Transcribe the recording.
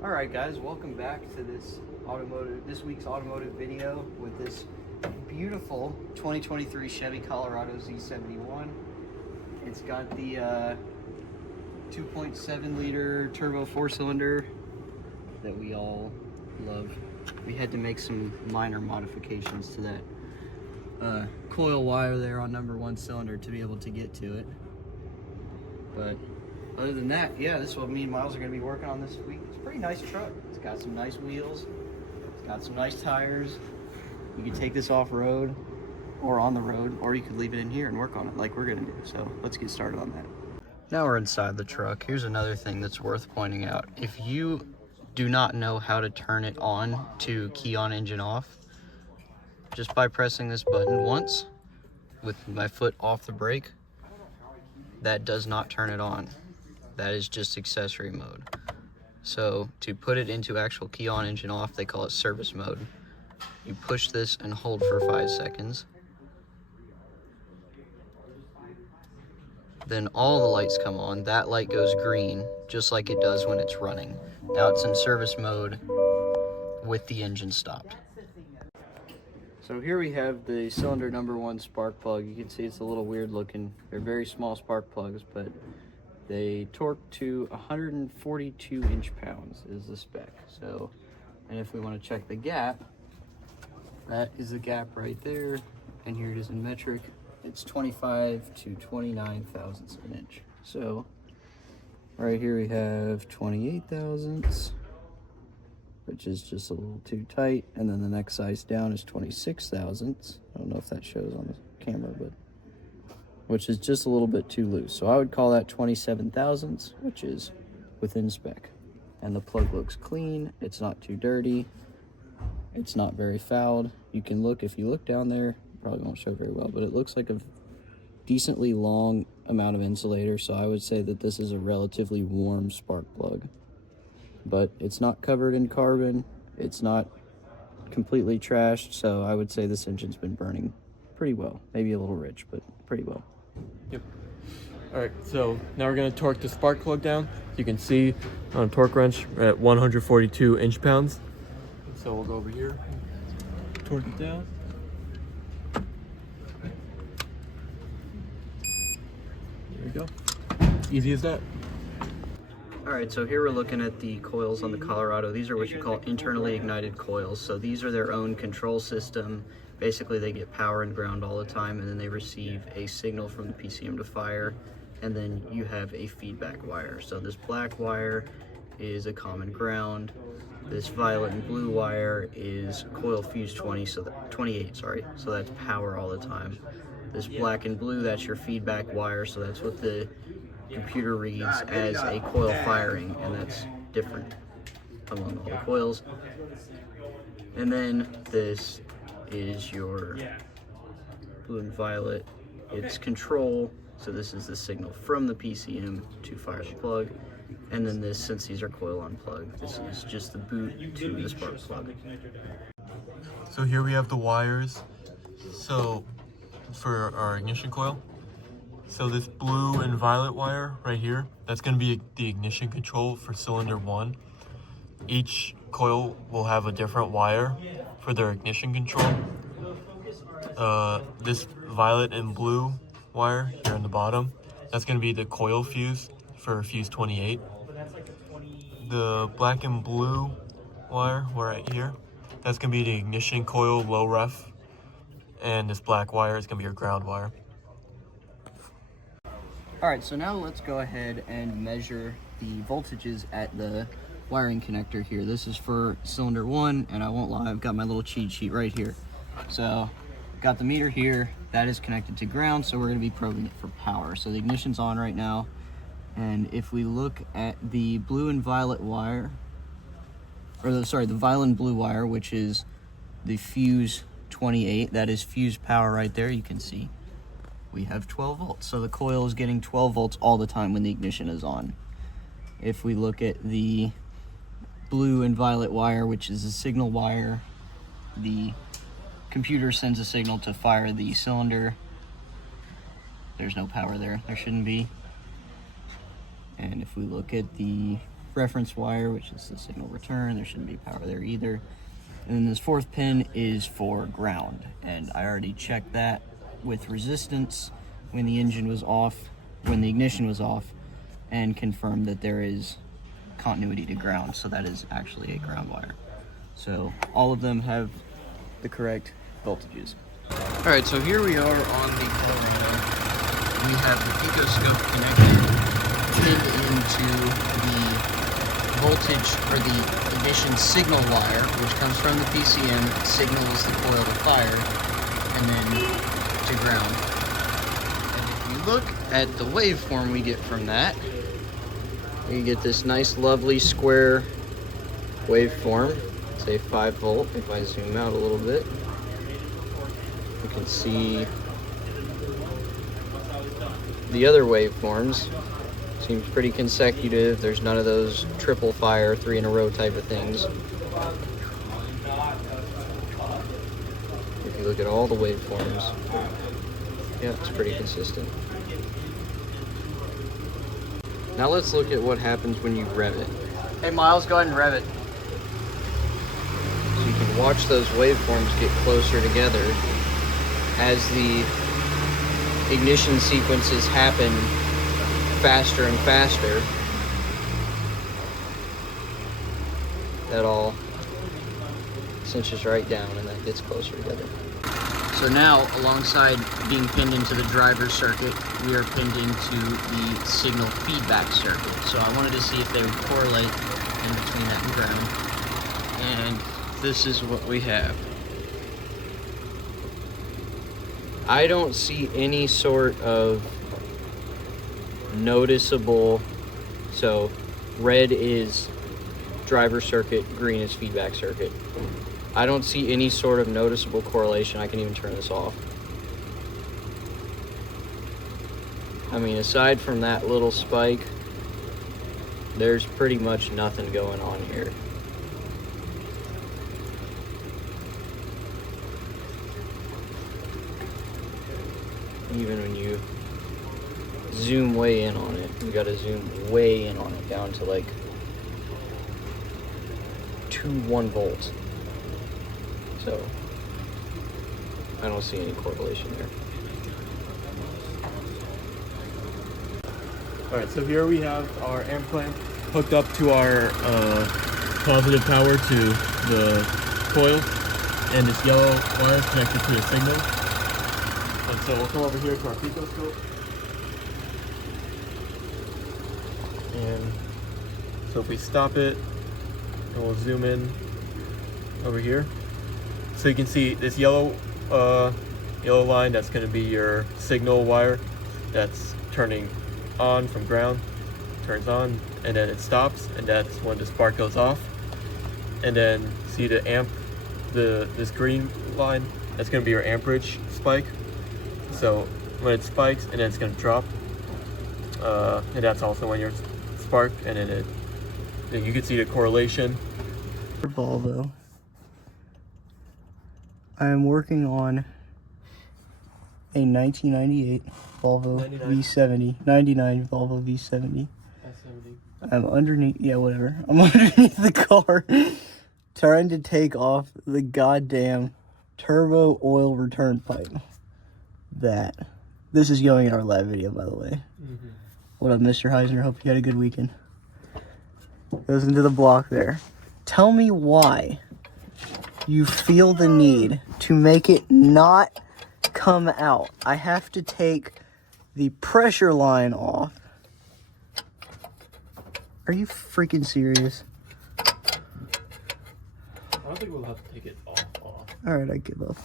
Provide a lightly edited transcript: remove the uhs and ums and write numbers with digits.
All right, guys, welcome back to this week's automotive video with this beautiful 2023 Chevy Colorado Z71. It's got the 2.7 liter turbo 4-cylinder that we all love. We had to make some minor modifications to that coil wire there on number 1 cylinder to be able to get to it. But other than that, yeah, this is what me and Miles are going to be working on this week. It's a pretty nice truck. It's got some nice wheels. It's got some nice tires. You can take this off-road or on the road, or you could leave it in here and work on it like we're going to do. So let's get started on that. Now we're inside the truck. Here's another thing that's worth pointing out. If you do not know how to turn it on to key on engine off, just by pressing this button once with my foot off the brake, that does not turn it on. That is just accessory mode. So to put it into actual key on engine off, they call it service mode. You push this and hold for 5 seconds. Then all the lights come on. That light goes green, just like it does when it's running. Now it's in service mode with the engine stopped. So here we have the cylinder number 1 spark plug. You can see it's a little weird looking. They're very small spark plugs, but they torque to 142 inch-pounds is the spec. So, and if we want to check the gap, that is the gap right there. And here it is in metric. It's 25 to 29 thousandths of an inch. So right here we have 28 thousandths, which is just a little too tight. And then the next size down is 26 thousandths. I don't know if that shows on the camera, but which is just a little bit too loose. So I would call that 27 thousandths, which is within spec. And the plug looks clean. It's not too dirty. It's not very fouled. You can look, if you look down there, probably won't show very well, but it looks like a decently long amount of insulator. So I would say that this is a relatively warm spark plug. But it's not covered in carbon. It's not completely trashed. So I would say this engine's been burning pretty well. Maybe a little rich, but pretty well. Yep. All right, so now we're going to torque the spark plug down. You can see on a torque wrench we're at 142 inch-pounds. So we'll go over here, torque it down. There we go. Easy as that. All right, so here we're looking at the coils on the Colorado. These are what you call internally ignited coils. So these are their own control system. Basically, they get power and ground all the time, and then they receive a signal from the PCM to fire, and then you have a feedback wire. So this black wire is a common ground. This violet and blue wire is coil fuse 28, so that's power all the time. This black and blue, that's your feedback wire, so that's what the computer reads as a coil firing, and that's different among all the coils. And then this is your blue and violet. It's control, so this is the signal from the PCM to fire the plug. And then this, since these are coil on plug, this is just the boot to the spark plug. So here we have the wires. So for our ignition coil. So this blue and violet wire right here, that's going to be the ignition control for cylinder 1. Each coil will have a different wire for their ignition control. This violet and blue wire here on the bottom, that's going to be the coil fuse for fuse 28. The black and blue wire right here, that's going to be the ignition coil low ref. And this black wire is going to be your ground wire. All right, so now let's go ahead and measure the voltages at the wiring connector here. This is for cylinder 1, and I won't lie, I've got my little cheat sheet right here. So got the meter here, that is connected to ground, so we're going to be probing it for power. So the ignition's on right now, and if we look at the blue and violet wire, the violet and blue wire, which is the fuse 28, that is fuse power right there, you can see we have 12 volts. So the coil is getting 12 volts all the time when the ignition is on. If we look at the blue and violet wire, which is a signal wire, the computer sends a signal to fire the cylinder. There's no power there. There shouldn't be. And if we look at the reference wire, which is the signal return. There shouldn't be power there either. And then this fourth pin is for ground. And I already checked that with resistance when the engine was off, when the ignition was off, and confirmed that there is continuity to ground. So that is actually a ground wire. So all of them have the correct voltages. All right, so here we are on the Colorado. We have the picoscope connected, pinned into the voltage or the ignition signal wire, which comes from the PCM, signals the coil to fire, and then to ground. And if you look at the waveform we get from that, you get this nice, lovely square waveform, say 5 volt. If I zoom out a little bit, you can see the other waveforms. Seems pretty consecutive. There's none of those triple fire, 3 in a row type of things. If you look at all the waveforms, yeah, it's pretty consistent. Now let's look at what happens when you rev it. Hey Miles, go ahead and rev it. So you can watch those waveforms get closer together as the ignition sequences happen faster and faster. That all cinches right down and that gets closer together. So now, alongside being pinned into the driver's circuit, we are pinned into the signal feedback circuit. So I wanted to see if they would correlate in between that and ground. And this is what we have. I don't see any sort of noticeable, so red is driver circuit, green is feedback circuit. I don't see any sort of noticeable correlation. I can even turn this off. I mean, aside from that little spike, there's pretty much nothing going on here. Even when you zoom way in on it, you gotta zoom way in on it down to like 1 volt. So I don't see any correlation there. Alright, so here we have our amp clamp hooked up to our positive power to the coil, and this yellow wire is connected to the signal. And so we'll come over here to our picoscope. And so if we stop it, and we'll zoom in over here. So you can see this yellow line, that's going to be your signal wire that's turning on from ground, turns on, and then it stops, and that's when the spark goes off. And then see the amp, this green line, that's going to be your amperage spike. So when it spikes, and then it's going to drop, and that's also when your spark, and then you can see the correlation. Volvo. I am working on a 1998 Volvo 99. V70, 99 Volvo V70. S70. I'm underneath, yeah, whatever. I'm underneath the car trying to take off the goddamn turbo oil return pipe. This is going in our live video, by the way. Mm-hmm. What up, Mr. Heisner? Hope you had a good weekend. Goes into the block there. Tell me why you feel the need to make it not come out. I have to take the pressure line off. Are you freaking serious? I don't think we'll have to take it off. Alright, I give up.